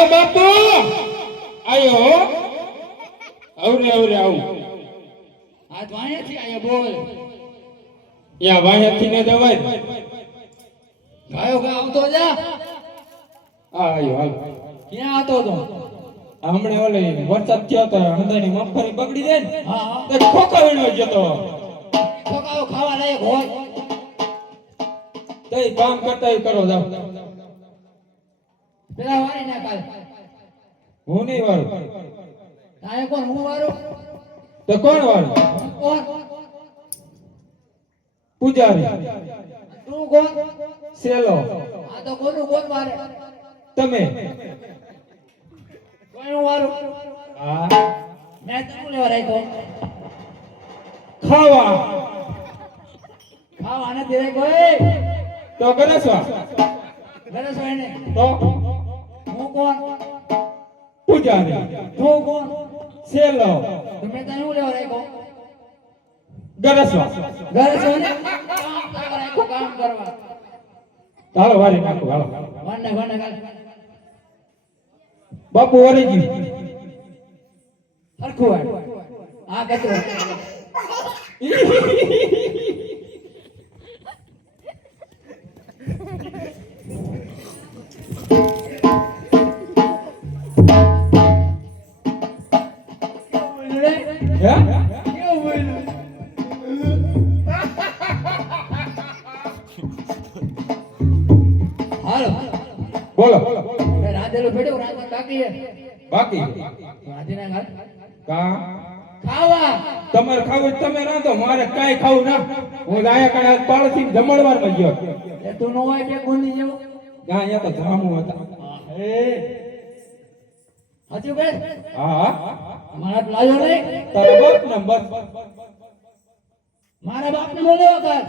આયો બાપુ આયો આવરે આવરે આવું આ તો અહીંયાથી આયો બોલ યા વાહેથી ને દવાય ગાયો ગા આવતો જા આયો હાલ ક્યાં હતો તો હમણે ઓલે વરસાદ થયો તો હંદાની મગફળી બગડી જાય ને હા તે ખોખા વીણો જતો ખોકાઓ ખાવા લાયક હોય તે કામ કરતા કરો જાવ પેલા વારી ના કાલ હું નહીં વાળું તારે કોણ હું વારું તો કોણ વાળું કોણ પૂજારી તું કોણ સેલો આ તો કોનું કોણ વારે તમે કોનું વારું હા મેં તને લેવા રાખ્યો ખાવા ખાવા નથી રાખ્યો તો ગણેશવા ગરસ હોય ને તો હું કોણ પૂજારી તું કોણ સેલો તો મેં તને લેવા રાખ્યો ગણેશવા ગરસ હોય ને કામ કરવા રાખ્યો કામ કરવા હાલો વારી નાખો હાલો વંડા વંડા કાલ બાપુ વરી ગયું હરખું વાળ આ કચરો હે હાલો બોલો રાધેલું ભેડો રાધા બાકી બાકી રાધીના ઘર કા ખાવા તમારે ખાવું તમે રાંધો મારે કાઈ ખાવું ના હું આયા કાળે પાળસી જમણવાર માં ગયો એ તું નો હોય બે ગુંદી જેવું ત્યાં અહીંયા તો જામુ હતા એ હાચું કે હા મારા પ્લાઝો નહીં તારા બાપ ને બસ મારા બાપ ને બોલ્યો કર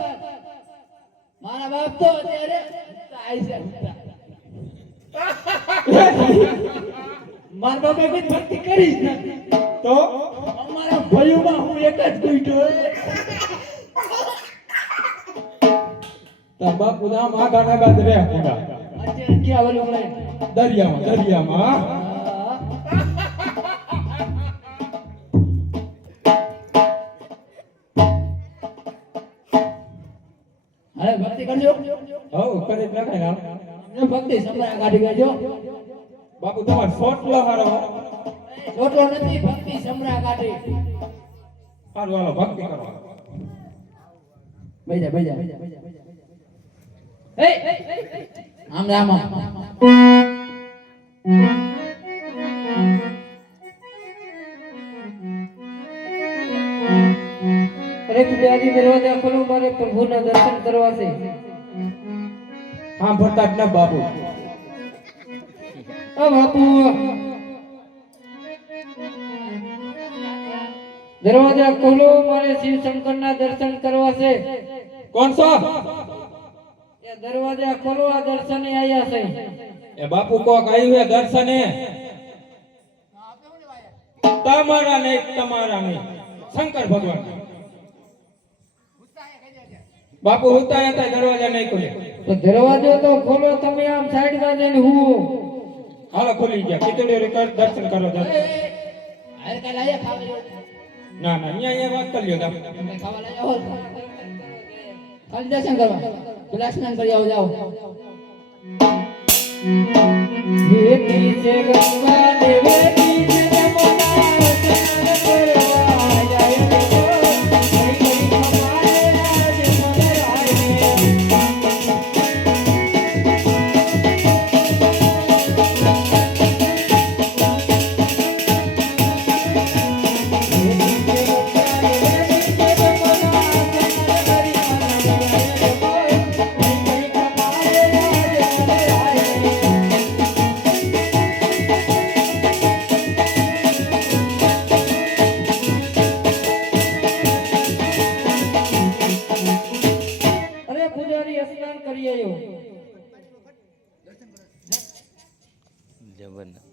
મારા બાપ તો અત્યારે આઈ છે મારા બાપે કોઈ ભક્તિ કરી જ નથી તો અમારા ભાઈઓમાં હું એક જ કુઈટો તારા બાપ ઉદામ આગા નાગા જ રે પૂરા અત્યારે ક્યાં ઓલું લઈ દરિયામાં હવે ભક્તિ કરજો હવ કરી જ નખાય ને ને ભક્તિ સમરા કાઢી ગયો બાપુ તમાર સોટલો હારો છોટો નથી ભક્તિ સમરા કાઢી હારું હાલો ભક્તિ કરો બેજા એ આમ રામ અરે પ્યારી દરવાજા ખોલો મારે પ્રભુના દર્શન કરવા છે આમ ભરતા જ ન બાપુ ઓ બાપુ દરવાજા ખોલો મારે શિવ શંકરના દર્શન કરવા છે કોણ છો એ દરવાજા ખોલો આ દર્શને આયા છે એ બાપુ કોક આવ્યું હે દર્શને તમારા નહીં શંકર ભગવાન બાપુ હુતા હતા દરવાજા નહીં ખોલે તો દરવાજો તો ખોલો તમે આમ સાઈડ માં જઈને હું હાલો ખોલી ગયા ખીચડી કર દર્શન કરો અરે કાલ આયા ખાવા જો ના અહીંયા વાત કરી લ્યો તમે ખાવા લઈ આવો ખાલી દર્શન કરવા પેલા સ્નાન કરી આવો જાઓ વેતી છે ગંગા ને વેતી છે યમુના સ્નાન કરવા જાય રે કઈ કઈ ખમારે આજ મને જબરદસ્ત